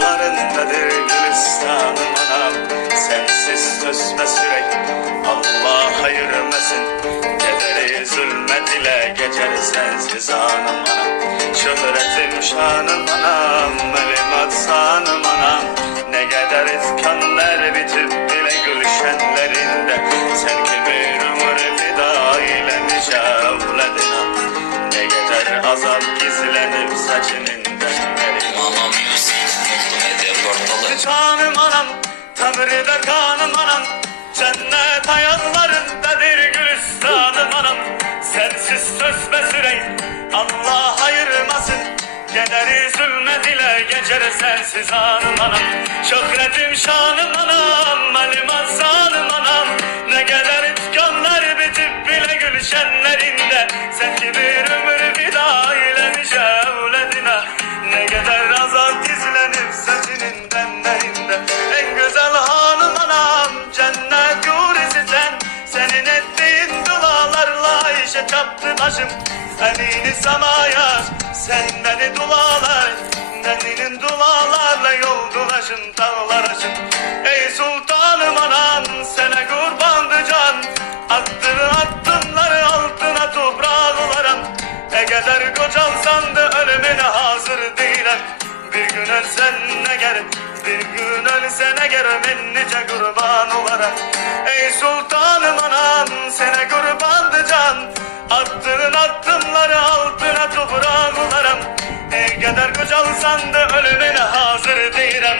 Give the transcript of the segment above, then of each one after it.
dağlarındadır gülistanım anam. Sensiz sözme sürek Allah ayırmasın. Kederi zulmet ile geçer sensiz anım anam. Şöhretim şanım anam, elim atsanım anam. Ne kadar iskanlar bitip bile gülşenlerinde. Sen ki bir ömür fida eylemiş evladına. Ne kadar azap gizlenip saçının denleri. Anam Yusuf mutlu medya portalı. Canım anam, Tanrı'da kanım anam. Cennet ayaklarındadır gülistanım anam. Sensiz söz sürey Allah ayırmasın. Kederi zulmet ile geçer sensiz anım anam. Şöhretim şanım anam, elim atsanım anam. Ne kadar itkanlar bitip bile gülşenlerinde. Sen ki bir ömür fida eylemiş evladına. Ne kadar azap gizlenip saçının benlerinde. En güzel hanım anam, cennet hurisi sen. Senin ettiğin dualarla işe çaptı başım. Elini samaya, sen beni dualar. Senin dualarla yol dolaşım, dağlar aşım. Ey sultanım anam, sana kurbandı can. Attığın attımları altına toprağılarım. Ne kadar kocalsan da ölümüne hazır değilim. Bir gün ölsen ne ger, bir gün ölsen ne ger, ben nice kurban olarak. Ey sultanım anam, sana kurbandı can. Attığın attımları altına toprağılarım. Ne kadar kocalsan da ölümüne hazır değilim.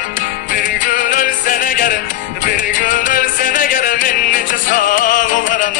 Bir gün ölsen ne ger, bir gün ölsen ne ger, ben nice sağ olarım.